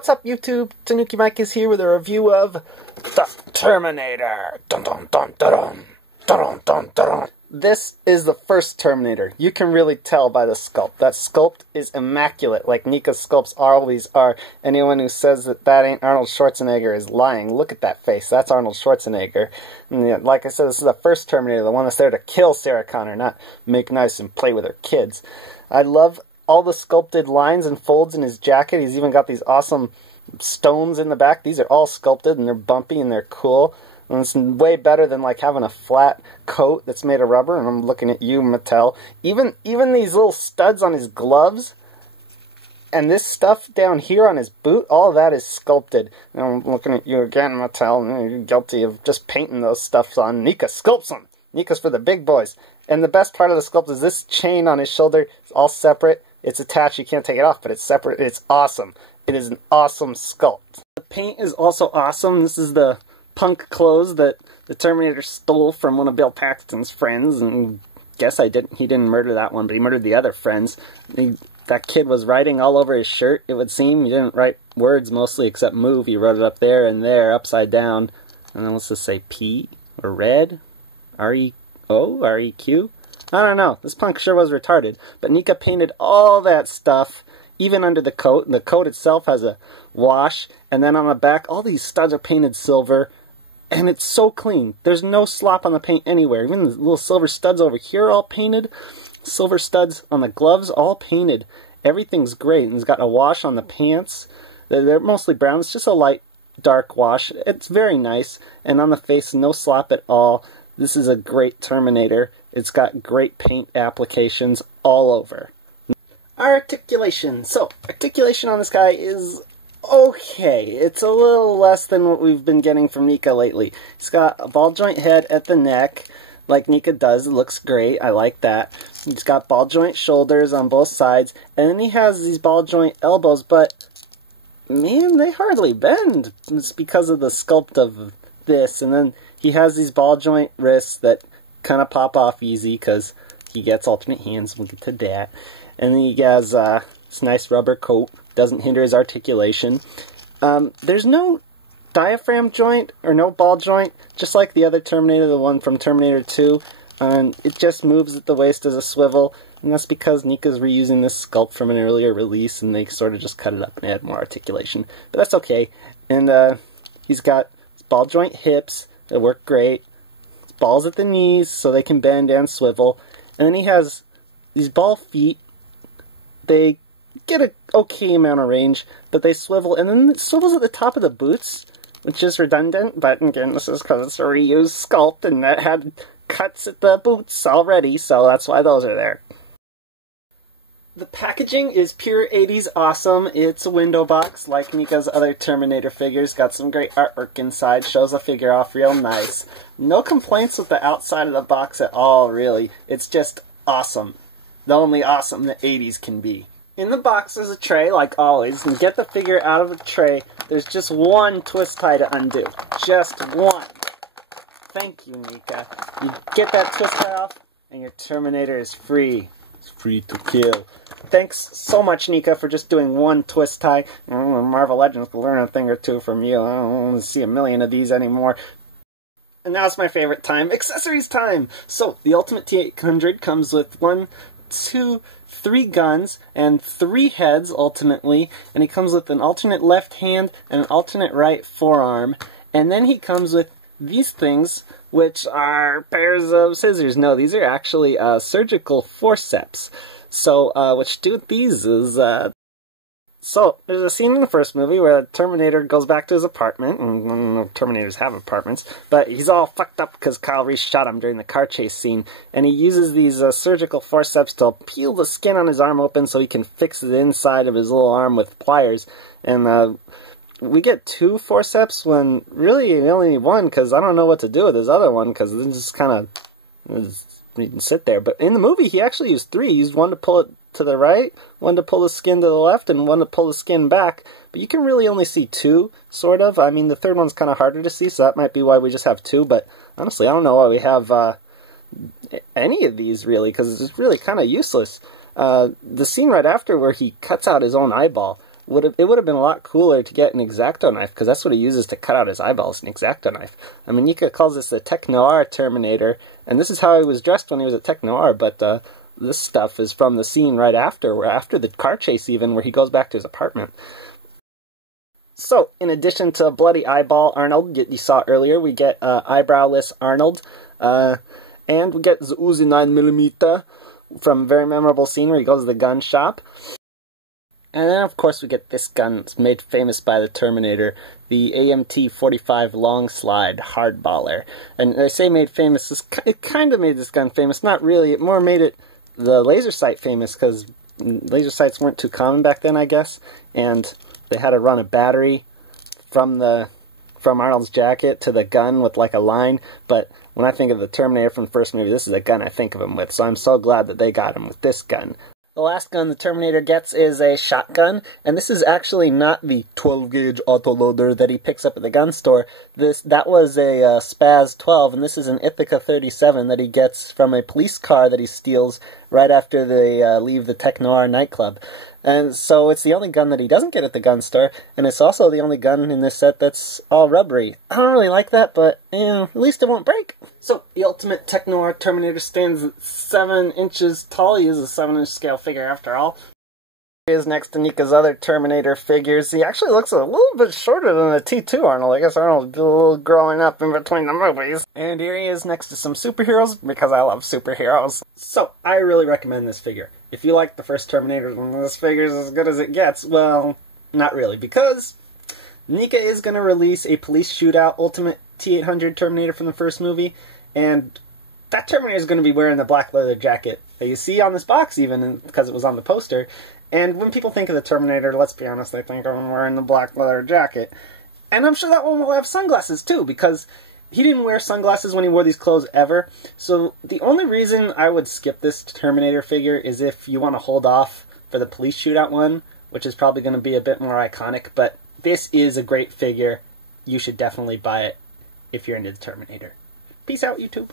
What's up, YouTube? Tanuki Mike is here with a review of the Terminator. Dun dun dun dun dun dun dun dun. This is the first Terminator. You can really tell by the sculpt. That sculpt is immaculate, like Neca's sculpts always are. Anyone who says that that ain't Arnold Schwarzenegger is lying. Look at that face. That's Arnold Schwarzenegger. And like I said, this is the first Terminator, the one that's there to kill Sarah Connor, not make nice and play with her kids. I love all the sculpted lines and folds in his jacket. He's even got these awesome stones in the back. These are all sculpted and they're bumpy and they're cool. And it's way better than like having a flat coat that's made of rubber. And I'm looking at you, Mattel. Even these little studs on his gloves and this stuff down here on his boot, all of that is sculpted. And I'm looking at you again, Mattel. You're guilty of just painting those stuffs on. Neca sculpts them. Neca's for the big boys. And the best part of the sculpt is this chain on his shoulder. It's all separate. It's attached, you can't take it off, but it's separate. It's awesome. It is an awesome sculpt. The paint is also awesome. This is the punk clothes that the Terminator stole from one of Bill Paxton's friends, and guess he didn't murder that one, but he murdered the other friends. That kid was writing all over his shirt, it would seem. He didn't write words mostly, except move. He wrote it up there and there, upside down. And then let's just say P, or red, R-E-O, R-E-Q. I don't know. This punk sure was retarded. But Neca painted all that stuff, even under the coat. And the coat itself has a wash. And then on the back, all these studs are painted silver. And it's so clean. There's no slop on the paint anywhere. Even the little silver studs over here are all painted. Silver studs on the gloves, all painted. Everything's great. And it's got a wash on the pants. They're mostly brown. It's just a light, dark wash. It's very nice. And on the face, no slop at all. This is a great Terminator. It's got great paint applications all over. Articulation. So, articulation on this guy is okay. It's a little less than what we've been getting from Neca lately. He's got a ball joint head at the neck, like Neca does. It looks great. I like that. He's got ball joint shoulders on both sides, and then he has these ball joint elbows, but man, they hardly bend. It's because of the sculpt of this, and then he has these ball joint wrists that kind of pop off easy because he gets alternate hands. We'll get to that. And then he has this nice rubber coat. Doesn't hinder his articulation. There's no diaphragm joint or no ball joint, just like the other Terminator, the one from Terminator 2. It just moves at the waist as a swivel. And that's because Neca's reusing this sculpt from an earlier release, and they sort of just cut it up and add more articulation. But that's okay. And he's got ball joint hips that work great. Balls at the knees so they can bend and swivel. And then he has these ball feet. They get an okay amount of range, but they swivel. And then it swivels at the top of the boots, which is redundant. But again, this is because it's a reused sculpt and that had cuts at the boots already, so that's why those are there. The packaging is pure 80s awesome. It's a window box like Neca's other Terminator figures. Got some great artwork inside. Shows the figure off real nice. No complaints with the outside of the box at all, really. It's just awesome. The only awesome the 80s can be. In the box there's a tray, like always. And get the figure out of the tray. There's just one twist tie to undo. Just one. Thank you, Neca. You get that twist tie off, and your Terminator is free. It's free to kill. Thanks so much, Neca, for just doing one twist tie. Marvel Legends will learn a thing or two from you. I don't want to see a million of these anymore. And now's my favorite time, accessories time! So, the Ultimate T-800 comes with 1, 2, 3 guns and 3 heads, ultimately. And he comes with an alternate left hand and an alternate right forearm. And then he comes with these things, which are pairs of scissors. No, these are actually surgical forceps. So, what you do with these is, so, there's a scene in the first movie where the Terminator goes back to his apartment, and Terminators have apartments, but he's all fucked up because Kyle Reese shot him during the car chase scene, and he uses these surgical forceps to peel the skin on his arm open so he can fix the inside of his little arm with pliers, and, we get 2 forceps when really we only need 1 because I don't know what to do with his other one because it just kind of sit there. But in the movie he actually used 3. He used 1 to pull it to the right, 1 to pull the skin to the left, and 1 to pull the skin back. But you can really only see 2, sort of. I mean, the third one's kind of harder to see, so that might be why we just have 2. But honestly, I don't know why we have any of these, really, because it's really kind of useless. The scene right after where he cuts out his own eyeball, it would have been a lot cooler to get an X-Acto knife, because that's what he uses to cut out his eyeballs, an X-Acto knife. I mean, Neca calls this the Noir Terminator, and this is how he was dressed when he was at Noir, but this stuff is from the scene right after the car chase even, where he goes back to his apartment. So, in addition to bloody eyeball Arnold you saw earlier, we get eyebrowless Arnold, and we get the Uzi 9mm from a very memorable scene where he goes to the gun shop. And then, of course, we get this gun that's made famous by the Terminator, the AMT-45 Long Slide Hardballer. And they say made famous, it kind of made this gun famous, not really, it more made it the laser sight famous, because laser sights weren't too common back then, I guess, and they had to run a battery from Arnold's jacket to the gun with like a line, but when I think of the Terminator from the first movie, this is a gun I think of him with, so I'm so glad that they got him with this gun. The last gun the Terminator gets is a shotgun, and this is actually not the 12-gauge autoloader that he picks up at the gun store. That was a Spaz 12, and this is an Ithaca 37 that he gets from a police car that he steals right after they leave the Noir nightclub. And so it's the only gun that he doesn't get at the gun store, and it's also the only gun in this set that's all rubbery. I don't really like that, but at least it won't break. So, the ultimate Noir Terminator stands at 7 inches tall. He is a 7-inch scale figure after all. He is next to Neca's other Terminator figures. He actually looks a little bit shorter than the T2 Arnold. I guess Arnold did a little growing up in between the movies. And here he is next to some superheroes, because I love superheroes. So, I really recommend this figure. If you like the first Terminator, this figure is as good as it gets. Well, not really, because Neca is going to release a police shootout Ultimate T-800 Terminator from the first movie, and that Terminator is going to be wearing the black leather jacket that you see on this box even, because it was on the poster. And when people think of the Terminator, let's be honest, they think of him wearing the black leather jacket. And I'm sure that one will have sunglasses too, because he didn't wear sunglasses when he wore these clothes ever. So the only reason I would skip this Terminator figure is if you want to hold off for the police shootout one, which is probably going to be a bit more iconic. But this is a great figure. You should definitely buy it if you're into the Terminator. Peace out, YouTube.